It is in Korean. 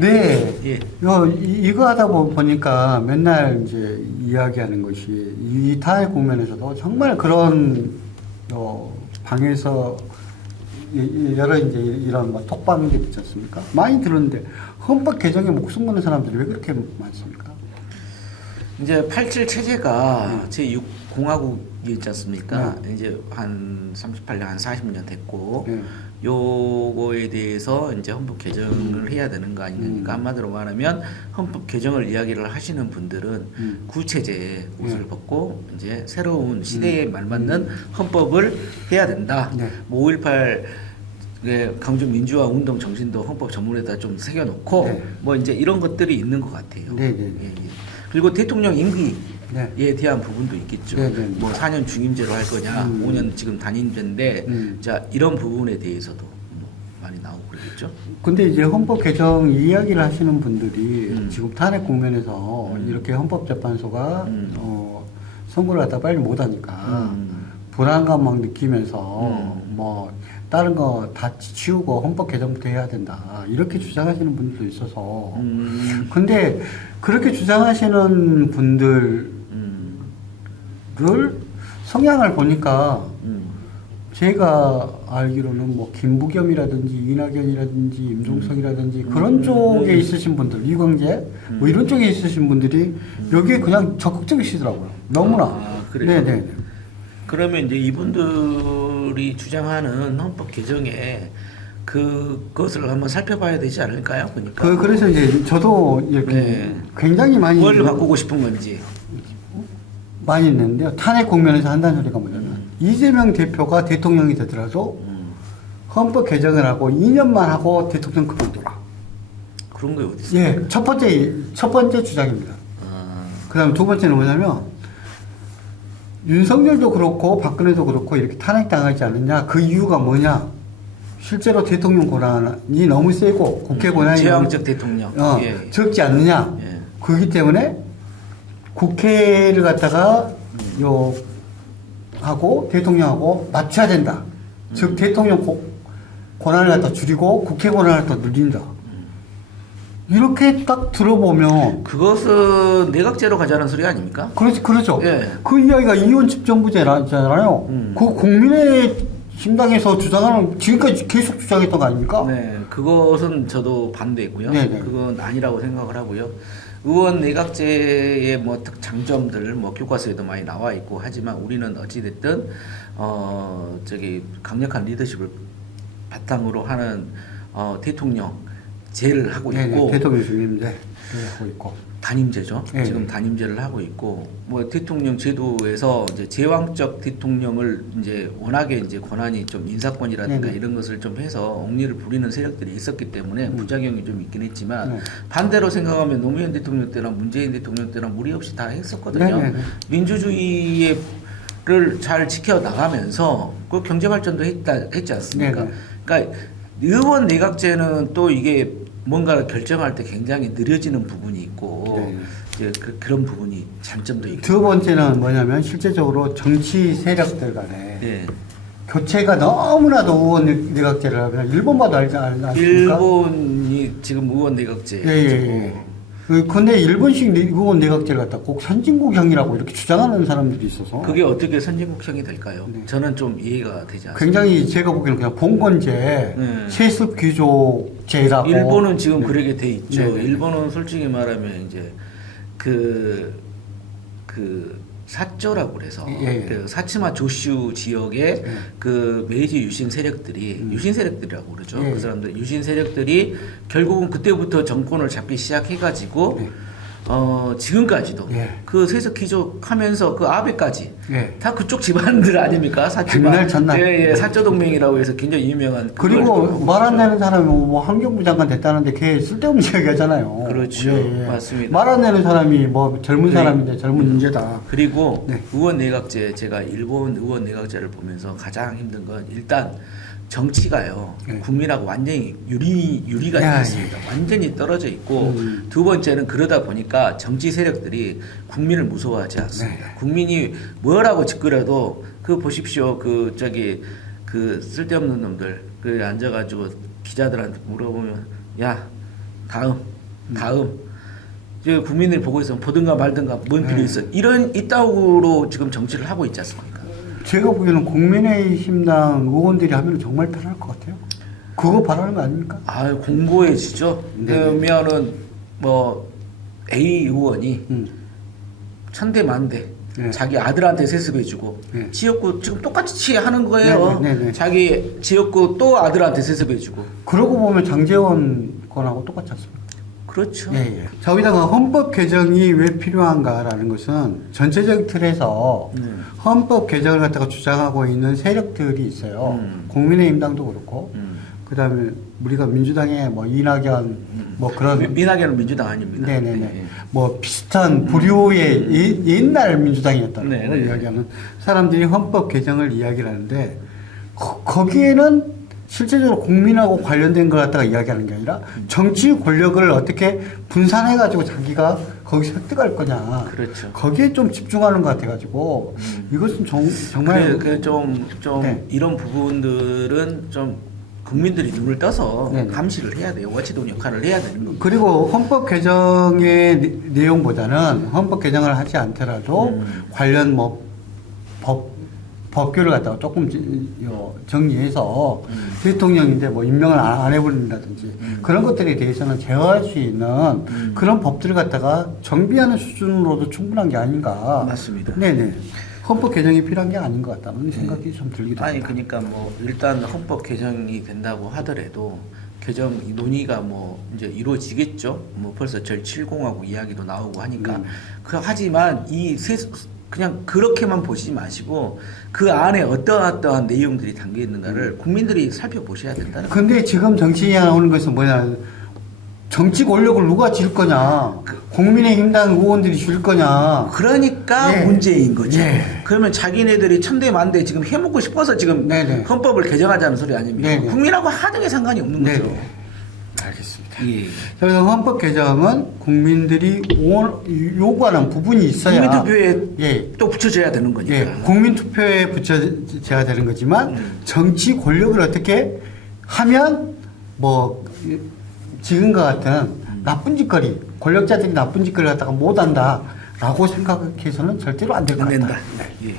네. 예. 이거 하다 보니까 맨날 이제 이야기하는 것이 이 타의 국면에서도 정말 그런 방에서 여러 이제 이런 뭐 톡방들 있지 않습니까? 많이 들었는데 헌법 개정에 목숨 거는 사람들이 왜 그렇게 많습니까? 이제 87 체제가 제6공화국이 있지 않습니까? 이제 한 38년, 한 40년 됐고, 요거에 대해서 이제 헌법 개정을 해야 되는 거 아니니까 한마디로 말하면 헌법 개정을 이야기를 하시는 분들은 구체제의 옷을 벗고 이제 새로운 시대에 말맞는 헌법을 해야 된다. 뭐 5.18 강조 민주화 운동 정신도 헌법 전문에다 좀 새겨놓고 뭐 이제 이런 것들이 있는 것 같아요. 예, 예. 그리고 대통령 임기에 대한 부분도 있겠죠. 뭐 4년 중임제로 할 거냐, 5년 지금 단임제인데, 자 이런 부분에 대해서도 뭐 많이 나오고 그러겠죠. 근데 이제 헌법 개정 이야기를 하시는 분들이 지금 탄핵 국면에서 이렇게 헌법재판소가 선고를 하다 빨리 못하니까 불안감 막 느끼면서 뭐 다른 거 다 치우고 헌법 개정부터 해야 된다 이렇게 주장하시는 분들도 있어서 근데 그렇게 주장하시는 분들을 성향을 보니까 제가 알기로는 뭐 김부겸이라든지 이낙연이라든지 임종석이라든지 그런 쪽에 있으신 분들 이광재 뭐 이런 쪽에 있으신 분들이 여기에 그냥 적극적이시더라고요. 너무나. 그래요? 네네. 그러면 이제 이분들이 주장하는 헌법 개정에 그것을 한번 살펴봐야 되지 않을까요? 그러니까 그래서 이제 저도 이렇게 굉장히 많이 뭘 바꾸고 싶은 건지 많이 있는데요. 탄핵 국면에서 한다는 소리가 뭐냐면 이재명 대표가 대통령이 되더라도 헌법 개정을 하고 2년만 하고 대통령 그만둬라. 그런 게 어디 있어요? 예, 첫 번째 주장입니다. 그다음 두 번째는 뭐냐면 윤석열도 그렇고 박근혜도 그렇고 이렇게 탄핵당하지 않느냐 그 이유가 뭐냐 실제로 대통령 권한이 너무 세고 국회 권한이 제왕적 대통령 적지 않느냐 그렇기 때문에 국회를 갖다가 하고 대통령하고 맞춰야 된다. 즉 대통령 권한을 갖다 줄이고 국회 권한을 더 늘린다. 이렇게 딱 들어보면 그것은 내각제로 가자는 소리 아닙니까? 그렇죠. 예. 그 이야기가 이원 집정부제잖아요. 그 국민의 신당에서 주장하는 지금까지 계속 주장했던 거 아닙니까? 네, 그것은 저도 반대했고요. 네네. 그건 아니라고 생각을 하고요. 의원 내각제의 뭐 장점들 뭐 교과서에도 많이 나와 있고 하지만 우리는 어찌 됐든 강력한 리더십을 바탕으로 하는 대통령제를 하고 있고 대통령 중임제 하고 있고 단임제죠. 네. 지금 단임제를 하고 있고 뭐 대통령 제도에서 이제 제왕적 대통령을 이제 워낙에 이제 권한이 좀 인사권이라든가 이런 것을 좀 해서 옹리를 부리는 세력들이 있었기 때문에 부작용이 좀 있긴 했지만 반대로 생각하면 노무현 대통령 때나 문재인 대통령 때나 무리 없이 다 했었거든요. 민주주의를 잘 지켜 나가면서 그 경제 발전도 했지 않습니까? 그러니까 의원 내각제는 또 이게 뭔가를 결정할 때 굉장히 느려지는 부분이 있고 이제 그런 부분이 장점도 있고 두 번째는 뭐냐면 실제적으로 정치 세력들 간에 교체가 너무나도 의원 내각제를 하면 일본 봐도 알지 않습니까? 일본이 지금 의원 내각제 근데 일본식 의원 내각제를 갖다 꼭 선진국형이라고 이렇게 주장하는 사람들이 있어서 그게 어떻게 선진국형이 될까요? 저는 좀 이해가 되지 않습니다. 굉장히 제가 보기에는 그냥 봉건제, 세습 귀족제라고 일본은 지금 그러게 돼 있죠. 일본은 솔직히 말하면 이제 그 사조라고 그래서 그 사츠마 조슈 지역의 그 메이지 유신 세력들이 유신 세력들이라고 그러죠. 그 사람들 유신 세력들이 결국은 그때부터 정권을 잡기 시작해가지고 지금까지도 그 세습 귀족하면서 그 아베까지 다 그쪽 집안들 아닙니까? 사츠마 사조 동맹이라고 해서 굉장히 유명한 그리고 말 안 되는 사람이 뭐 환경부 장관 됐다는데 걔 쓸데없는 이야기 하잖아요. 그렇죠. 맞습니다. 말 안 되는 사람이 뭐 젊은 사람인데 젊은 인재다. 그리고 의원 내각제 제가 일본 의원 내각제를 보면서 가장 힘든 건 일단 정치가요 국민하고 완전히 유리가 되어 있습니다. 완전히 떨어져 있고 두 번째는 그러다 보니까 정치 세력들이 국민을 무서워하지 않습니다. 국민이 뭐라고 짓거려도 그 보십시오 그 쓸데없는 놈들 그 앉아가지고 기자들한테 물어보면 야 다음. 이제 국민들이 보고 있으면 보든가 말든가 뭔 필요 있어. 이런 이따구로 지금 정치를 하고 있지 않습니까? 제가 보기에는 국민의힘당 의원들이 하면 정말 편할 것 같아요. 그거 바라는 거 아닙니까? 아, 공고해지죠. 그러면은 뭐 A 의원이 천대만대 네. 자기 아들한테 세습해주고 네. 지역구 지금 똑같이 하는 거예요. 네. 자기 지역구 또 아들한테 세습해주고. 그러고 보면 장제원 건하고 똑같지 않습니까? 그렇죠. 예. 자, 여기다가 헌법 개정이 왜 필요한가라는 것은 전체적 틀에서 헌법 개정을 갖다가 주장하고 있는 세력들이 있어요. 국민의힘당도 그렇고, 그 다음에 우리가 민주당의 뭐 이낙연, 뭐 그런. 민하계는 민주당 아닙니다. 네네네. 네. 뭐 비슷한 부류의 옛날 민주당이었다고 네네. 이야기하는 사람들이 헌법 개정을 이야기를 하는데, 거기에는 실제적으로 국민하고 관련된 걸 갖다가 이야기하는 게 아니라 정치 권력을 어떻게 분산해가지고 자기가 거기서 획득할 거냐. 그렇죠. 거기에 좀 집중하는 것 같아가지고 이것은 정말. 좀 네. 이런 부분들은 좀 국민들이 눈을 떠서 네네. 감시를 해야 돼요. 워치독 역할을 해야 되는 겁니다. 그리고 헌법 개정의 내용보다는 헌법 개정을 하지 않더라도 관련 뭐 법규를 갖다가 조금 정리해서 대통령인데 뭐 임명을 안 해버린다든지 그런 것들에 대해서는 제어할 수 있는 그런 법들을 갖다가 정비하는 수준으로도 충분한 게 아닌가. 맞습니다. 네네. 헌법 개정이 필요한 게 아닌 것 같다는 생각이 좀 들기도 아니 합니다. 그러니까 뭐 일단 헌법 개정이 된다고 하더라도 개정 논의가 뭐 이제 이루어지겠죠. 뭐 벌써 절 7공하고 이야기도 나오고 하니까 하지만 그냥 그렇게만 보시지 마시고 그 안에 어떠한 내용들이 담겨 있는가를 국민들이 살펴보셔야 된다는 거예요. 근데 지금 정치에 나오는 것은 뭐냐. 정치 권력을 누가 질 거냐. 국민의힘당 의원들이 줄 거냐. 그러니까 예. 문제인 거죠. 예. 그러면 자기네들이 천대만대 지금 해먹고 싶어서 지금 네네. 헌법을 개정하자는 소리 아닙니까? 네네. 국민하고 하는 게 상관이 없는 거죠. 네네. 알겠습니다. 예. 그래서 헌법 개정은 국민들이 요구하는 부분이 있어야 국민투표에 예. 또 붙여져야 되는 거니까. 예, 국민투표에 붙여져야 되는 거지만 정치 권력을 어떻게 하면 뭐 지금과 같은 나쁜 짓거리 권력자들이 나쁜 짓거리 갖다가 못한다라고 생각해서는 절대로 안 될 것 안 같다. 된다. 예.